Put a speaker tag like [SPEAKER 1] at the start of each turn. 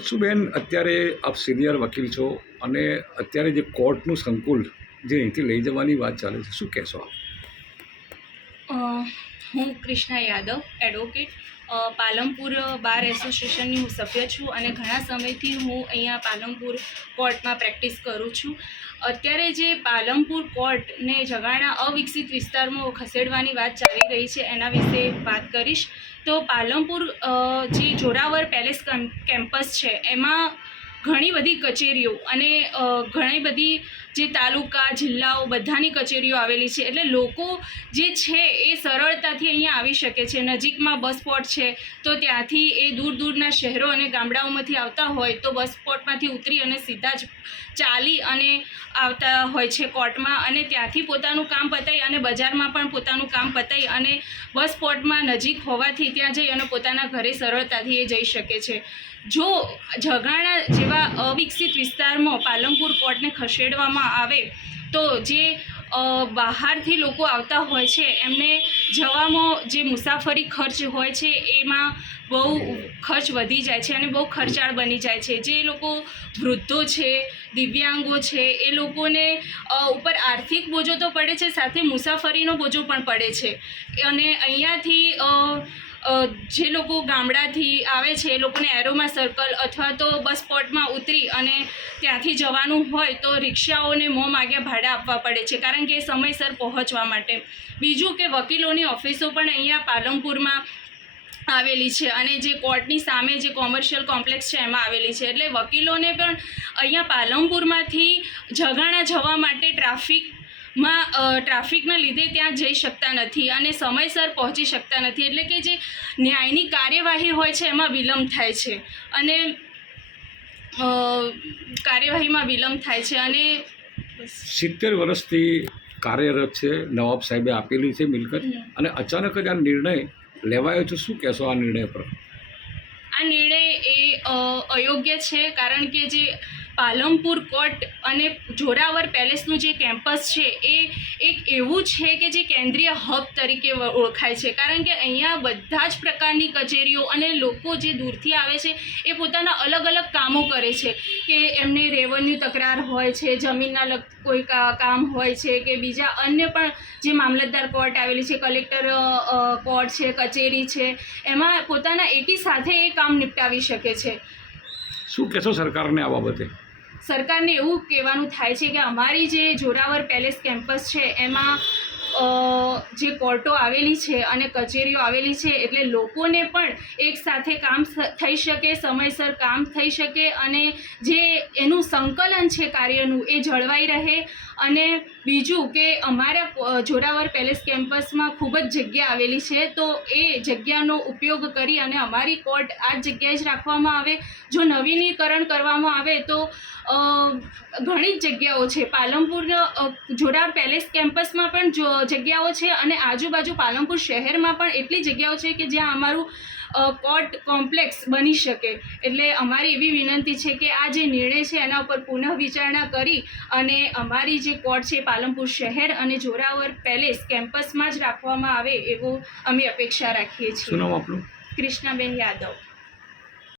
[SPEAKER 1] સુબેન અત્યારે આપ સિનિયર વકીલ છો અને અત્યારે જે કોર્ટનું સંકુલ જે અહીંથી લઈ જવાની વાત ચાલે છે, શું કહેશો આપ?
[SPEAKER 2] હું કૃષ્ણા યાદવ એડવોકેટ પાલમપુર બાર એસોસિએશનની હું સભ્ય છું અને ઘણા સમયથી હું અહીંયા પાલનપુર કોર્ટમાં પ્રેક્ટિસ કરું છું. અત્યારે જે પાલનપુર કોર્ટને જગાણા અવિકસિત વિસ્તારમાં ખસેડવાની વાત ચાલી રહી છે, એના વિશે વાત કરીશ. તો પાલનપુર જે જોરાવર પેલેસ કેમ- કેમ્પસ છે, એમાં ઘણી બધી કચેરીઓ અને ઘણી બધી જે તાલુકા, જિલ્લાઓ બધાની કચેરીઓ આવેલી છે. એટલે લોકો જે છે એ સરળતાથી અહીંયા આવી શકે છે. નજીકમાં બસ સ્પોટ છે તો ત્યાંથી એ દૂર દૂરના શહેરો અને ગામડાઓમાંથી આવતા હોય તો બસ સ્પોટમાંથી ઉતરી અને સીધા જ ચાલી અને આવતા હોય છે કોર્ટમાં અને ત્યાંથી પોતાનું કામ પતાવી અને બજારમાં પણ પોતાનું કામ પતાવી અને બસ સ્પોટમાં નજીક હોવાથી ત્યાં જઈ અને પોતાના ઘરે સરળતાથી એ જઈ શકે છે. જો જગાણા જેવા અવિકસિત વિસ્તારમાં પાલનપુર કોર્ટને ખસેડવામાં આવે. તો જે બહારથી લોકો આવતા હોય છે, એમને જવામાં જે મુસાફરી ખર્ચ હોય છે, એમાં બહુ ખર્ચ વધી જાય છે અને બહુ ખર્ચાળ બની જાય છે. જે લોકો વૃદ્ધો છે, દિવ્યાંગો છે, એ લોકોને ઉપર આર્થિક બોજો તો પડે છે, સાથે મુસાફરીનો બોજો પણ પડે છે. અને અહીંયાથી જે લોકો ગામડાથી આવે છે, એ લોકોને એરોમા સર્કલ અથવા તો બસ સ્પોટમાં ઉતરી અને ત્યાંથી જવાનું હોય તો રિક્ષાઓને મોં માગ્યા ભાડા આપવા પડે છે, કારણ કે સમયસર પહોંચવા માટે. બીજું કે વકીલોની ઓફિસો પણ અહીંયા પાલનપુરમાં આવેલી છે અને જે કોર્ટની સામે જે કોમર્શિયલ કોમ્પ્લેક્સ છે, એમાં આવેલી છે. એટલે વકીલોને પણ અહીંયા પાલનપુરમાંથી જગાણા જવા માટે ટ્રાફિક માં ટ્રાફિકના લીધે ત્યાં જઈ શકતા નથી અને સમયસર પહોંચી શકતા નથી. એટલે કે જે ન્યાયની કાર્યવાહી હોય છે એમાં વિલંબ થાય છે. અને કાર્યવાહીમાં વિલંબ થાય છે અને
[SPEAKER 1] સિત્તેર વર્ષથી કાર્યરત છે નવાબ સાહેબે આપેલી છે મિલકત. અને અચાનક જ આ નિર્ણય લેવાયો છે. શું કહેશો આ નિર્ણય પર?
[SPEAKER 2] આ નિર્ણય એ અયોગ્ય છે કારણ કે જે પાલનપુર કોર્ટ અને જોરાવર પેલેસનું જે કેમ્પસ છે, એ એક એવું છે કે જે કેન્દ્રીય હબ તરીકે ઓળખાય છે. કારણ કે અહીંયા બધા જ પ્રકારની કચેરીઓ અને લોકો જે દૂરથી આવે છે, એ પોતાના અલગ અલગ કામો કરે છે. કે એમને રેવન્યુ તકરાર હોય છે, જમીનના લગ, કોઈ કામ હોય છે કે બીજા અન્ય પણ જે મામલતદાર કોર્ટ આવેલી છે, કલેક્ટર કોર્ટ છે, કચેરી છે, એમાં પોતાના એટી સાથે એ કામ નિપટાવી શકે છે.
[SPEAKER 1] શું કહેશો સરકારને આ બાબતે?
[SPEAKER 2] સરકારને એવું કહેવાનું થાય છે કે અમારી જે જોરાવર પેલેસ કેમ્પસ છે, એમાં જે કોર્ટો આવેલી છે અને કચેરીઓ આવેલી છે એટલે લોકોને પણ એક સાથે કામ થઈ શકે, સમયસર કામ થઈ શકે અને જે એનું સંકલન છે કાર્યનું એ જળવાઈ રહે અને બીજું કે અમારા જોરાવર પેલેસ કેમ્પસમાં ખૂબ જ જગ્યા આવેલી છે, તો એ જગ્યાનો ઉપયોગ કરી અને અમારી કોર્ટ આ જગ્યાએ જ રાખવામાં આવે. જો નવીનીકરણ કરવામાં આવે તો ઘણી જ જગ્યાઓ છે. પાલનપુર જોરાવર પેલેસ કેમ્પસમાં પણ જગ્યાઓ છે અને આજુબાજુ પાલનપુર શહેરમાં પણ એટલી જગ્યાઓ છે કે જ્યાં અમારું અ, કોર્ટ કોમ્પ્લેક્સ બની શકે. એટલે અમારી એવી વિનંતી છે કે આ જે નિર્ણય છે એના ઉપર પુનઃ વિચારણા કરી અને અમારી જે કોર્ટ છે પાલનપુર શહેર અને જોરાવર પેલેસ કેમ્પસમાં જ રાખવામાં આવે એવો અમે અપેક્ષા રાખીએ છીએ. કૃષ્ણાબેન યાદવ.